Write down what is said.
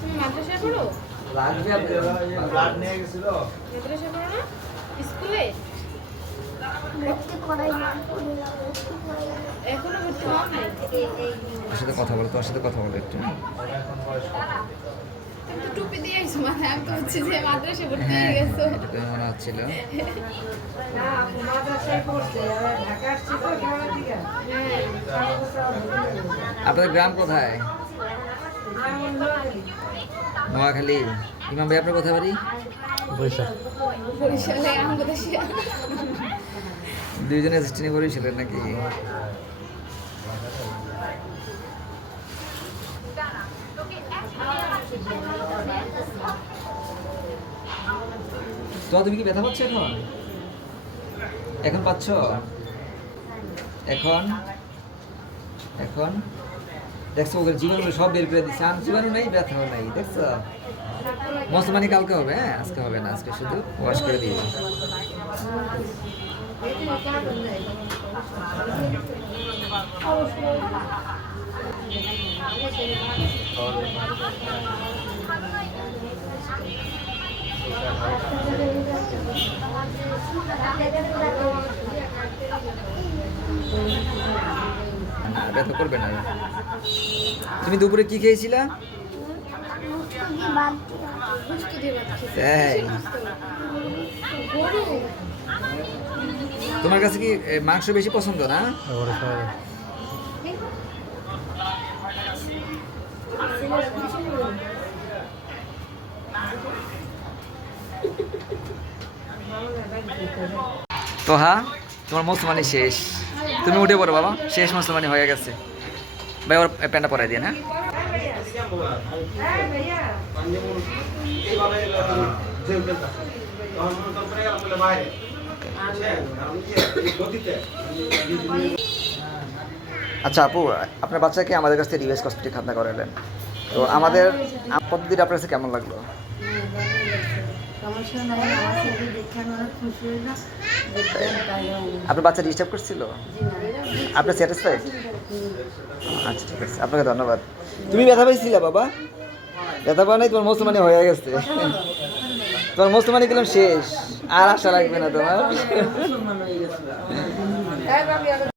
তুমি মাদ্রাসায় পড়ো? ব্লাড নিয়ে গেছিল। মাদ্রাসায় পড়ো না? স্কুলে? এখনো ভর্তি হও নাই? তোর সাথে কথা বলো, তোর সাথে কথা বলো একটু। তুমি তো টুপি দিয়ে আইছো মাথায়, আমি তো হচ্ছে যে মাদ্রাসায় ভর্তি হয়ে হ্যাঁ, গেছো। এটা তো মনে হচ্ছিল। হ্যাঁ। আপনাদের গ্রাম কোথায়? নোয়াখালী। ইমাম ভাই আপনার কোথায় বাড়ি? বরিশালে আমাদের দেশে। দুইজনে অ্যাসিস্ট্যান্ট করেছিলেন নাকি? তো তুমি কি ব্যথা পাচ্ছ এখন? এখন পাচ্ছ? এখন এখন দেখছো ওদের জীবাণু সব বের করে দিচ্ছে, আর জীবাণু নেই, ব্যথাও নেই, দেখছো? মুসলমানি কালকে হবে, হ্যাঁ আজকে হবে না, আজকে শুধু ওয়াশ করে দিয়ে ব্যথা করবে না। তুমি দুপুরে কি খেয়েছিলা? গোশত দিয়ে ভাত খেয়েছি। তাই? গরু। তোমার কাছে কি মাংস বেশি পছন্দ না? তো হ্যাঁ, তোমার মুসলমানি শেষ, তুমি উঠে পড়ো বাবা, শেষ মুসলমানি হয়ে গেছে। ভাই ওর প্যান্টটা পরাই দিয়ে না। আচ্ছা আপু, আপনার বাচ্চাকে আমাদের কাছ থেকে রিভাইস কসমেটিক খাতনা করালেন, তো আমাদের পদ্ধতিটা আপনার কাছে কেমন লাগলো? আপনার বাচ্চা ডিস্টার্ব করছিল? আপনার স্যাটিসফাইড? আচ্ছা ঠিক আছে, আপনাকে ধন্যবাদ। তুমি ব্যথা পাইছিলা বাবা? ব্যথা পাও নাই? তোমার মুসলমানি হয়ে গেছে, তোমার মুসলমানি গেলাম শেষ, আর আশা লাগবে না তোমার।